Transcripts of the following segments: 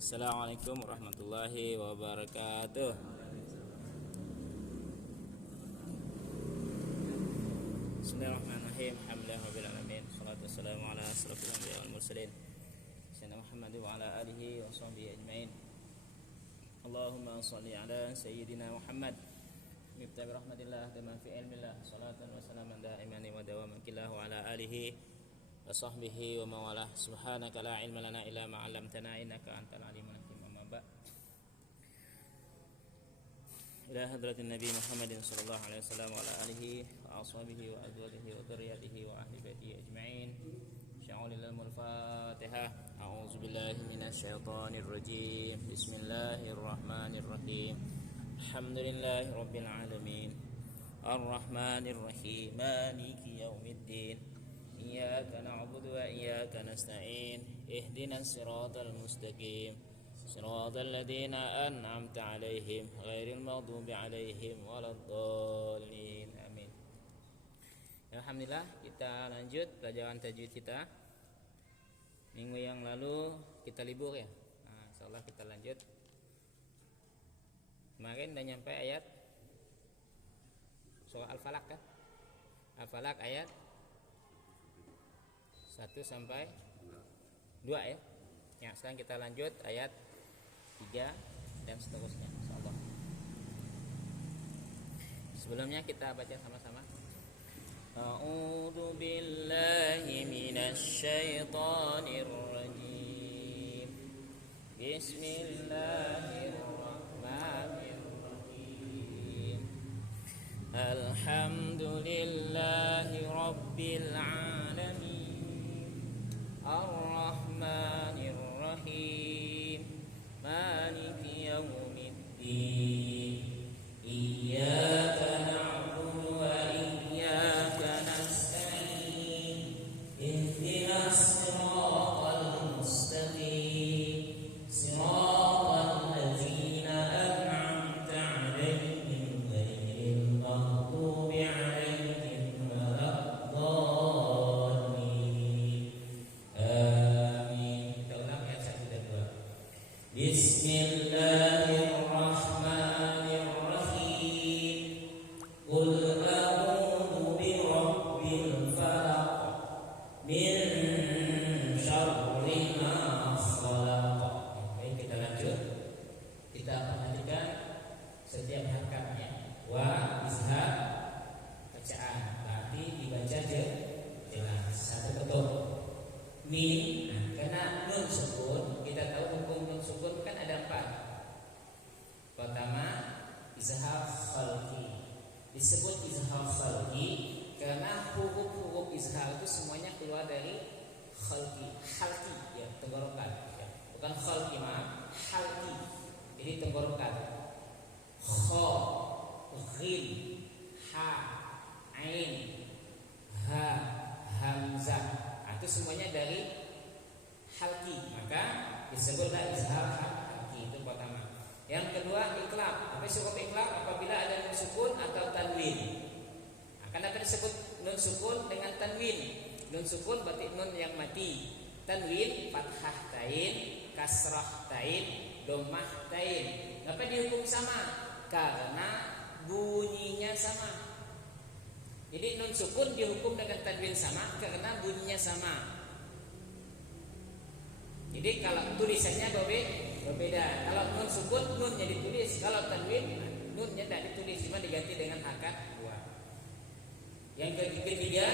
Assalamualaikum warahmatullahi wabarakatuh. Bismillahirrahmanirrahim. Alhamdulillahirabbil alamin. Wassalatu wassalamu ala asrofil anbiya'i wal mursalin sayyidina Muhammad wa ala alihi wa sahbihi ajmain. Allahumma shalli ala sayyidina Muhammad miftahi rahmatillah tamam fi ilmillah salatan wa salaman da'iman wa dawaman killahu ala alihi wa sahbihi wa mawalah. Subhanaka la ilma lana illa ma 'allamtana innaka antal alimul hakim. Amma ba'd. Ila hadratin Nabi Muhammadin sallallahu alaihi wasallam wa ala alihi wa ashabihi wa azwajihi wa dzurriyyatihi wa ahli baitihi ajma'in. Sya'ulil Fatihah. A'udzu billahi minasy syaithanir rajim. Bismillahirrahmanirrahim. Alhamdulillahi rabbil alamin. Ar-Rahmanir Rahim. Maliki yaumiddin. Iyyaka na'budu wa iyyaka nasta'in. Ihdinas siratal mustaqim. Siratal ladzina an'amta 'alaihim ghairil maghdubi 'alaihim waladdallin. Amin. Alhamdulillah, kita lanjut pelajaran tajwid kita. Minggu yang lalu kita libur ya. Nah, insyaallah kita lanjut. Kemarin udah nyampe ayat surah Al-Falaq kan? Al-Falaq ayat 1 sampai 2 ya. Ya, sekarang kita lanjut ayat 3 dan seterusnya insyaallah. Sebelumnya kita baca sama-sama. A'udzu billahi minasy syaithanir rajim. Bismillahirrahmanirrahim. Alhamdulillahi rabbil alamin. Ar-Rahmanir Rahim. Maliki yaumiddin. Iyyaka na'budu wa iyyaka nasta'in. Ihdinas siratal mustaqim. Siratal ladzina an'amta 'alaihim ghairil maghdubi 'alaihim waladdallin. Amin. Kita ulang ayat 1 dan 2. Bismillahirrahmanirrahim. Qul a'udzu birabbil falaq min syarri ma khalaq. Baik, kita lanjut. Kita perhatikan setiap harokatnya. Wa izhar bacaan, berarti dibaca jelas. Satu betul. Min, nah, karena nun sukun, kita tahu hukum nun sukun kan ada 4. Pertama, izhar khalqi. Disebut izhar khalqi karena huruf-huruf izhar itu semuanya keluar dari khalqi, halqi ya, tenggorokan ya. Bukan khalqi, maaf, halqi. Jadi tenggorokan. Kha, ghin, ha, ain, ha, hamzah. Itu semuanya dari halqi, maka disebutlah izhar halqi. Itu pertama. Yang kedua, iqlab. Apa huruf iqlab? Apabila ada nun sukun atau tanwin. Akan disebut nun sukun dengan tanwin. Nun sukun berarti nun yang mati. Tanwin fathah tain, kasrah tain, dhammah tain. Kenapa dihukum sama? Karena bunyinya sama. Jadi nun sukun dihukum dengan tanwin sama karena bunyinya sama. Jadi kalau tulisannya berbeda. Kalau nun sukun nunnya ditulis, kalau tanwin nunnya tidak ditulis, cuma diganti dengan harokat 2. Yang ketiga,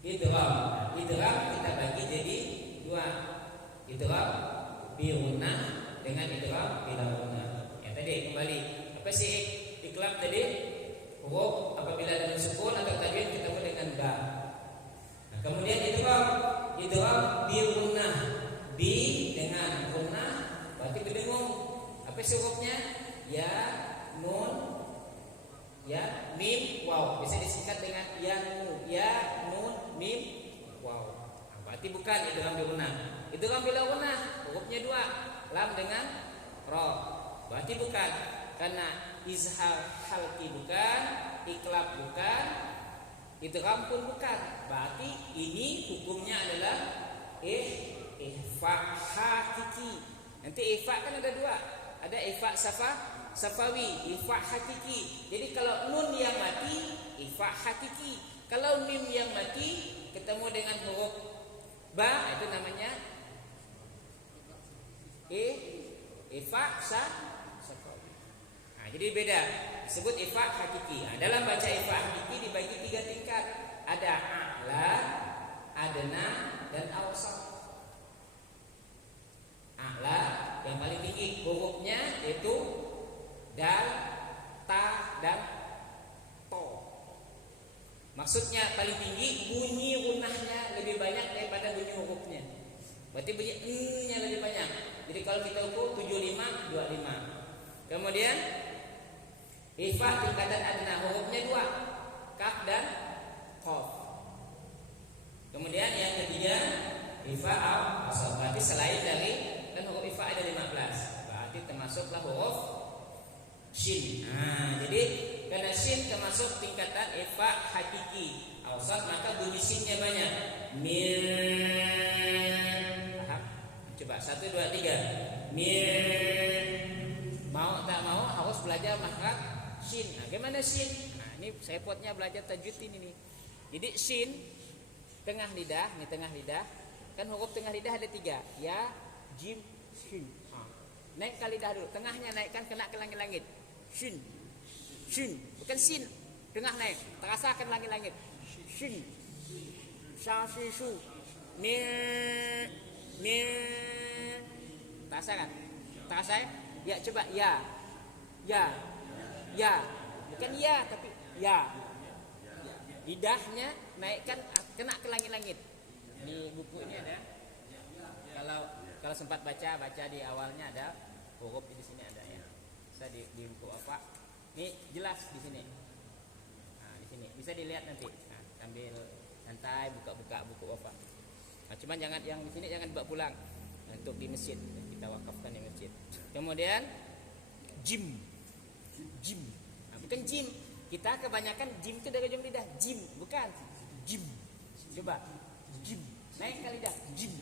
idgham. Idgham kita bagi jadi 2. Idgham bi gunnah dengan idgham bila gunnah. Ya tadi kembali. Apa sih iqlab tadi? Huruf apabila dengan sukun atau tanwin ketemu dengan ba. Nah, kemudian idgham bi gunnah, bi dengan gunnah berarti berdengung. Apa hurufnya? Ya, nun, ya, mim, waw. Bisa disingkat dengan ya, nun, mim, waw. Nah, berarti bukan idgham bi gunnah. Idgham bila gunnah hurufnya 2, lam dengan ra. Berarti bukan. Karena izhar halqi bukan, iqlab bukan, idgham pun bukan. Berarti ini hukumnya adalah ihfa haki. Nanti ifa kan ada dua. Ada ifa safawi, ifa hakiki. Jadi kalau nun yang mati, ifa hakiki. Kalau mim yang mati ketemu dengan huruf ba, itu namanya ifa safawi. Nah, jadi beda. Disebut ifa hakiki. Nah, dalam baca ifa hakiki dibagi 3 tingkat. Ada a'la, adna, dan awsat. A'la yang paling tinggi hurufnya yaitu dal, ta, dan to. Maksudnya paling tinggi bunyi gunahnya lebih banyak daripada bunyi hurufnya. Berarti bunyi nya lebih banyak. Jadi kalau kita ukur 75 25. Kemudian ifa tingkatan adna hurufnya 2, kaf dan qaf. Kemudian yang ketiga ifa awsat. Berarti selain dari kan huruf ifa ada 15, berarti termasuklah huruf shin. Nah, jadi karena shin termasuk tingkatan ifa hakiki awsat, maka bunyi shinnya banyak. Min. Paham? Coba 1 2 3. Min. Mau tak mau harus belajar makhraj shin. Nah, gimana shin? Nah, ini repotnya belajar tajwid ini nih. Jadi shin tengah lidah, ini tengah lidah. Kan huruf tengah lidah ada 3, ya, jim, shin. Naikkan lidah dulu, tengahnya naikkan kena ke langit-langit. Shin, shin, bukan sin. Tengah naik, terasa akan langit-langit. Shin, sha, shi, shu, ni, terasa kan? Terasa ya? Ya coba ya, bukan ya tapi ya. Lidahnya naikkan kena ke langit-langit. Di buku ini ada. Kalau sempat baca di awalnya ada huruf di sini ada ya. Bisa di buku apa? Ini jelas di sini. Nah, di sini bisa dilihat nanti. Nah, sambil santai buka-buka buku apa. Nah, cuman jangan yang di sini jangan bawa pulang. Untuk di masjid kita wakafkan di masjid. Kemudian jim. Nah, bukan jim. Kita kebanyakan jim itu dari ujung lidah. Jim, bukan jim. Coba jim. Naik ke lidah. Jim.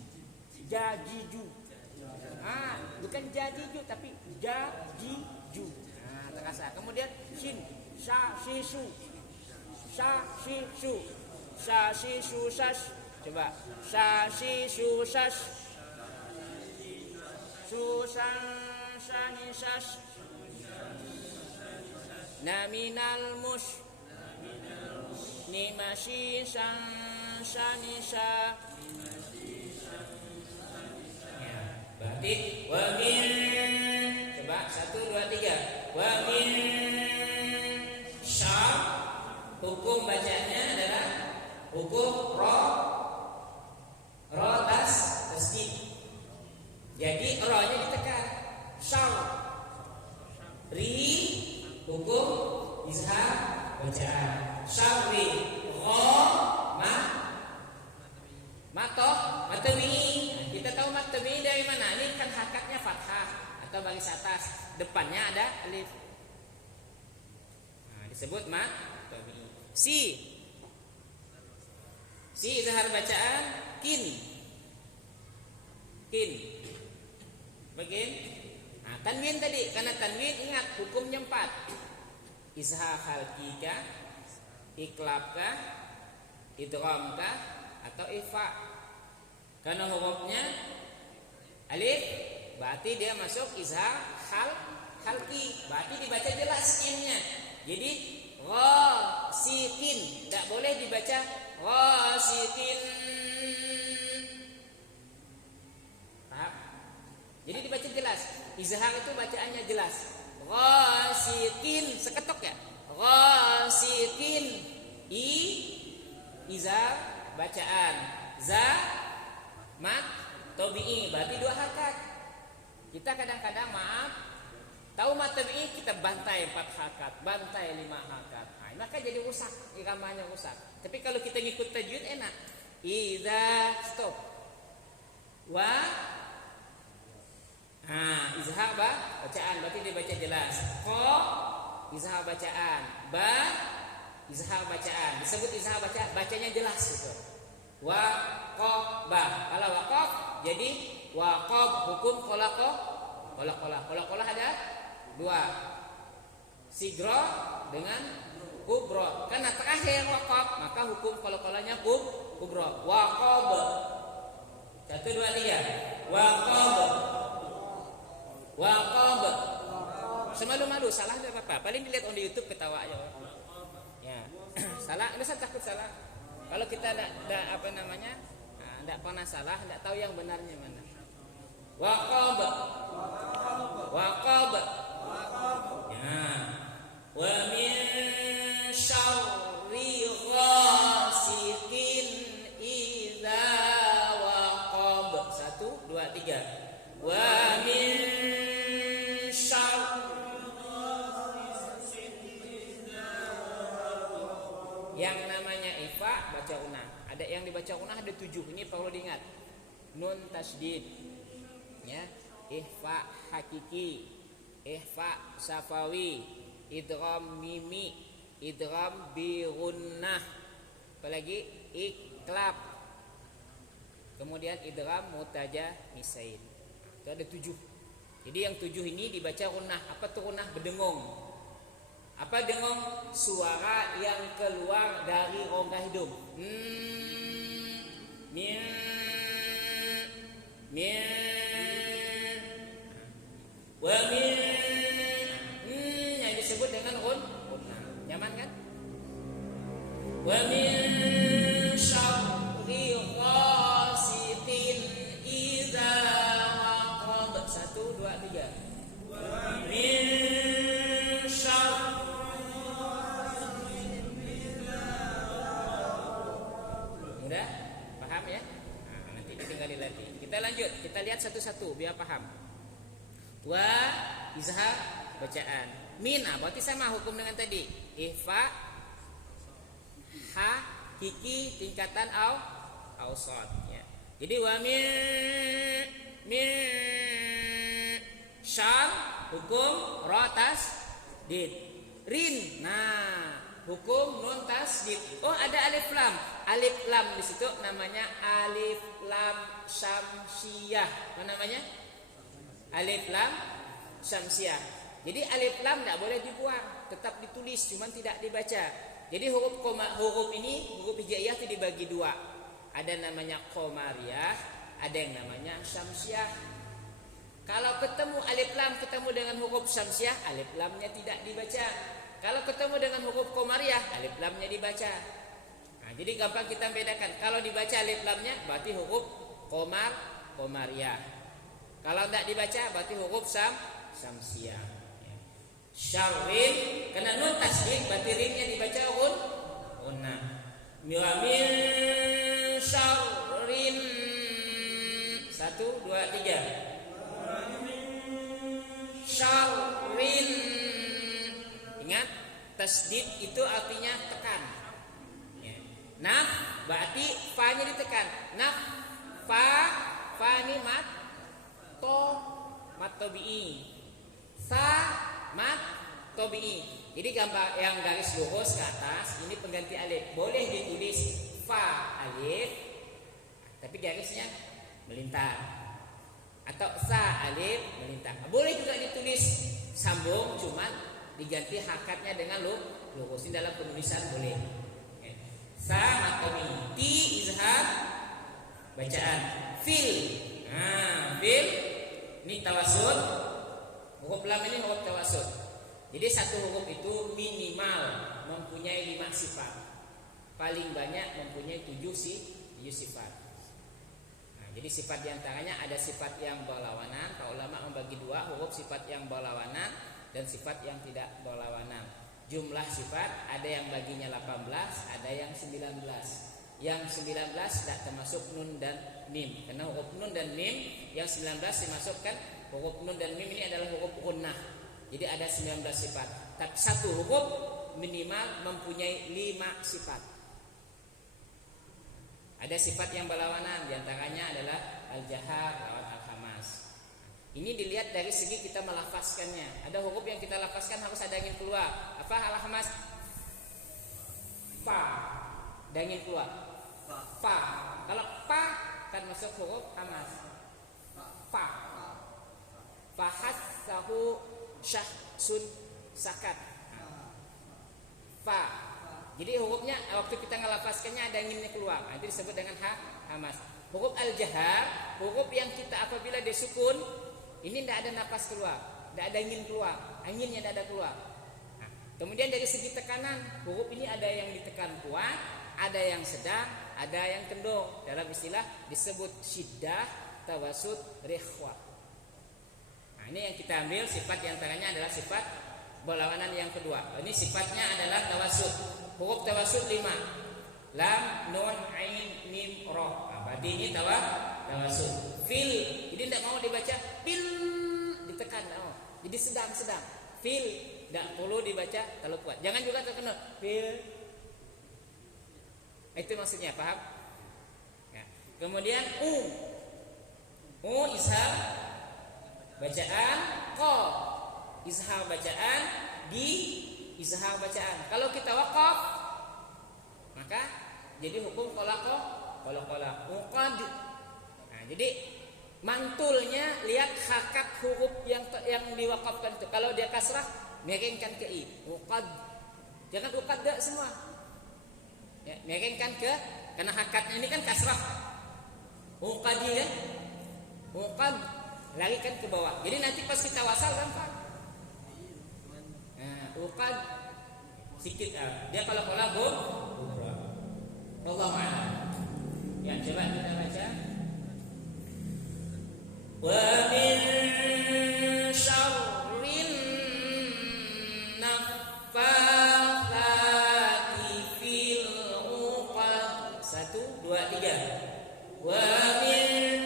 Jajiju. Bukan jajiju tapi jajiju. Nah, terasa. Kemudian shin, sha, shi, shu. Sha, shi, shu. Sha, shi, shu, shash. Coba. Sha, shi, shu, shash. Shu, shan, shani, shash. Naminal mush. Nimashi, shan, shani, sha. Berarti wa min. Coba 1 2 3. Wa min sya. Hukum bacanya adalah hukum ro tasdid. Jadi ro-nya ditekan. Sya. Ri hukum izhar bacaan. Syarri gha matawi. Kita tahu matawi dari mana? Ini kan hakatnya fathah atau baris atas, depannya ada alif. Nah, disebut matawi. Si izhar bacaan kin. Begin. Nah, tanwin tadi, karena tanwin ingat hukumnya 4. Izhar halqika, iklabka, idghamka, atau ifa. Karena hurufnya alif, berarti dia masuk izhar halqi, berarti dibaca jelas in-nya. Jadi ghasikin, tidak boleh dibaca ghasikin. Paham? Jadi dibaca jelas. Izhar itu bacaannya jelas. Ghasikin, seketok ya. Ghasikin. Izhar bacaan. Za mat tabi'i, berarti 2 hakat. Kita kadang-kadang tahu mat tabi'i kita bantai 4 hakat, bantai 5 hakat. Nah, maka jadi rusak, iramanya rusak. Tapi kalau kita ngikut tajwid enak. Iza stop. Izhar bacaan, berarti dibaca jelas. Izhar bacaan. Izhar bacaan. Disebut izhar bacaan, bacanya jelas itu. Waqaba. Kalau waqaf jadi waqab hukum khalaqa Qala ada dua. Sigro dengan kubro. Karena terakhir waqab, maka hukum qala-qalanya kubro. Waqab. 1 2 3. Waqab. Semalu-malu salah enggak apa-apa. Paling dilihat di YouTube ketawa aja. Ya. Salah, enggak usah takut salah. Kalau kita enggak apa namanya? Enggak pernah salah, enggak tahu yang benarnya mana. Waqab. Ya. Wa min syarri ghasiqin idza waqab. 1 2 3. Wa min yang namanya ifa baca unah. Ada yang dibaca unah ada 7. Ini perlu diingat. Nun tasydid. Ya. Ihfa hakiki, ihfa safawi, idgham mimi, idgham bi gunnah. Apalagi iklab. Kemudian idgham mutajanisain. Itu ada 7. Jadi yang 7 ini dibaca gunnah. Apa tuh gunnah? Berdengung. Apa dengung? Suara yang keluar dari rongga hidung. Wa min yang disebut dengan gunnah. Nyaman kan? Wa min syarri ghasiqin idza waqab. 1 2 3. Wa min Mudah? Paham ya? Nah, nanti tinggal dilatih. Kita lanjut, kita lihat satu-satu biar paham. Wa izhar bacaan. Min berarti sama hukum dengan tadi. Ihfa ha kiki tingkatan ausad ya. Jadi wa min syar hukum ra tasdid. Rin. Nah, hukum nun tasdid. Oh, ada alif lam. Alif lam di situ namanya alif lam syamsiyah. Apa namanya? Alif lam syamsiyah. Jadi alif lam enggak boleh dibuang, tetap ditulis, cuman tidak dibaca. Jadi huruf ini, huruf hijaiyah itu dibagi 2. Ada namanya qamariyah, ada yang namanya syamsiyah. Kalau ketemu alif lam ketemu dengan huruf syamsiyah, alif lamnya tidak dibaca. Kalau ketemu dengan huruf qamariyah, alif lamnya dibaca. Nah, jadi gampang kita bedakan. Kalau dibaca alif lamnya berarti huruf qamariyah. Kalau tidak dibaca berarti huruf syamsiyah. Ya. Syarrin karena nun tasdid berarti rinnya dibaca gunnah. Wa min syarrin 1 2 3. Syarrin. Ingat, tasdid itu artinya tekan. Ya. Naf berarti fa-nya ditekan. Naf fa ini mat tabi'i. Sa mat tabi'i. Jadi gambar yang garis lurus ke atas ini pengganti alif. Boleh ditulis fa alif tapi garisnya melintang. Atau sa alif melintang. Boleh juga ditulis sambung cuman diganti hakatnya dengan lurus. Ini dalam penulisan boleh. Sa matomi. Ti izhar bacaan. Fil. Nah, fil ini tawasud. Huruf lam ini huruf tawasud. Jadi satu huruf itu minimal mempunyai 5 sifat. Paling banyak mempunyai 7 sifat. Jadi sifat diantaranya ada sifat yang berlawanan. Para ulama membagi 2 huruf sifat yang berlawanan dan sifat yang tidak berlawanan. Jumlah sifat ada yang baginya 18, ada yang 19. Yang 19 tidak termasuk nun dan mim. Karena huruf nun dan mim yang 19 dimasukkan. Huruf nun dan mim ini adalah huruf gunnah. Jadi ada 19 sifat. Tapi satu huruf minimal mempunyai 5 sifat. Ada sifat yang berlawanan, diantaranya adalah al-jahar lawan al-khamas. Ini dilihat dari segi kita melafazkannya. Ada huruf yang kita lafazkan harus ada angin keluar. Apa al-khamas? Pa, ada angin keluar. Pa. Kalau pa kan masuk huruf khamas. Pa. Fahas sun sakat. Fa. Jadi hurufnya waktu kita ngelafazkannya ada anginnya keluar. Itu disebut dengan hamas. Huruf al-jahar, huruf yang kita apabila dia sukun, ini tidak ada nafas keluar, tidak ada angin keluar, anginnya tidak ada keluar. Nah, kemudian dari segi tekanan, huruf ini ada yang ditekan kuat, ada yang sedang, ada yang kendor. Dalam istilah disebut syiddah, tawasud, rikhwa. Nah, ini yang kita ambil sifat diantaranya adalah sifat berlawanan yang kedua. Ini sifatnya adalah tawasud. Huruf tawasud 5. Lam, nun, ain, mim, ra. Nah, berarti ini tawasud. Fil, ini tidak mau dibaca fil, ditekan, tidak mau. Jadi sedang. Fil, tidak perlu dibaca terlalu kuat. Jangan juga terkenal fil. Itu maksudnya, paham? Ya. Kemudian ishar bacaan, ko izhar bacaan, di izhar bacaan. Kalau kita waqaf, maka jadi hukum qolaqo. Uqad. Nah, jadi mantulnya lihat hakat huruf yang diwakafkan itu. Kalau dia kasrah, miringkan ke i. Uqad. Jangan uqad semua. Ya, miringkan ke, karena hakatnya ini kan kasrah. Uqadi ya. Uqad, larikan ke bawah. Jadi nanti pas kita wasal gampang. Nah, uqad sikit dia kalau Wallahu a'lam. Ya, coba kita baca. Wa min syarrin naffatsati fil 'uqad. 1 2 3. Wa min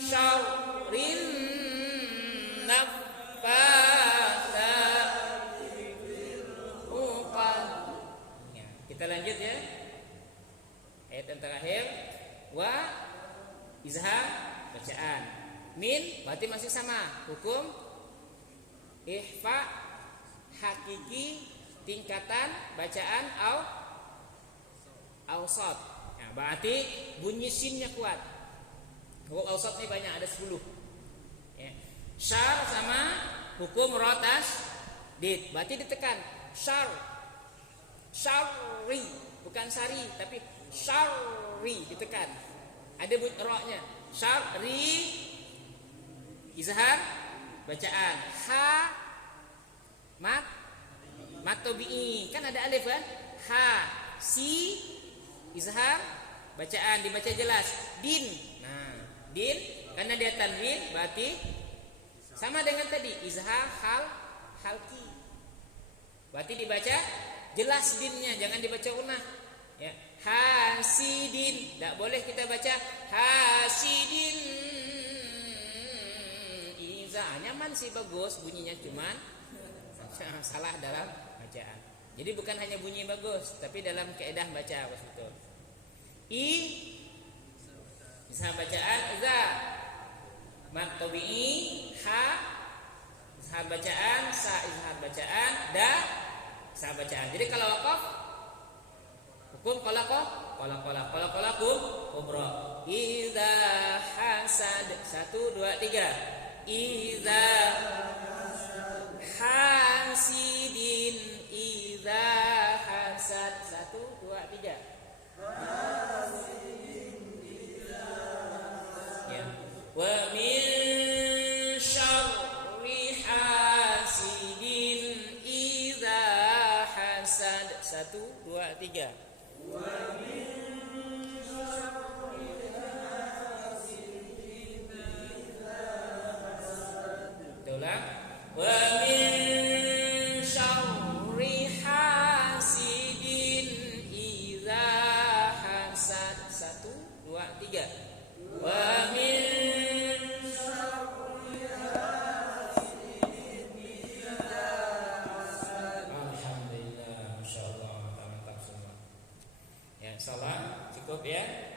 syarrin naffatsati fil 'uqad. Ya, kita lanjut ya. Ayat yang terakhir, wa izhar bacaan, min berarti masih sama hukum ihfa hakiki tingkatan bacaan awsat. Nah, berarti bunyi sinnya kuat. Huruf awsat ini banyak, ada 10 ya. Syar sama hukum rotas did, berarti ditekan syarri, bukan sari tapi syarri, ditekan. Ada bunyi ra-nya. Syarri izhar bacaan. Ha mat tabi'i, kan ada alif kan? Ha si izhar bacaan, dibaca jelas. Din. Nah, din karena dia tanwin berarti sama dengan tadi izhar halki. Berarti dibaca jelas dinnya, jangan dibaca unah. Ya, hasidin, tidak boleh kita baca hasidin. Iza nyaman sih, bagus bunyinya, cuman salah dalam bacaan. Jadi bukan hanya bunyi bagus, tapi dalam kaidah baca harus betul. Izhar bacaan za, mat tabi'i, ha izhar bacaan, sa izhar bacaan, da izhar bacaan. Jadi kalau waqaf hukum qolaqo kubra. Idza hasad 1 2 3. Idza hasidin, idza hasad 1 2 3. Ya. Wa min syarri hasidin idza hasad 1 2 3. Ulang. Wa min syarri hasidin idza hasad 1 2 3. Wa min syarri hasidin idza hasad. Alhamdulillah, masyaallah, mantap semua. Ya, salam cukup ya.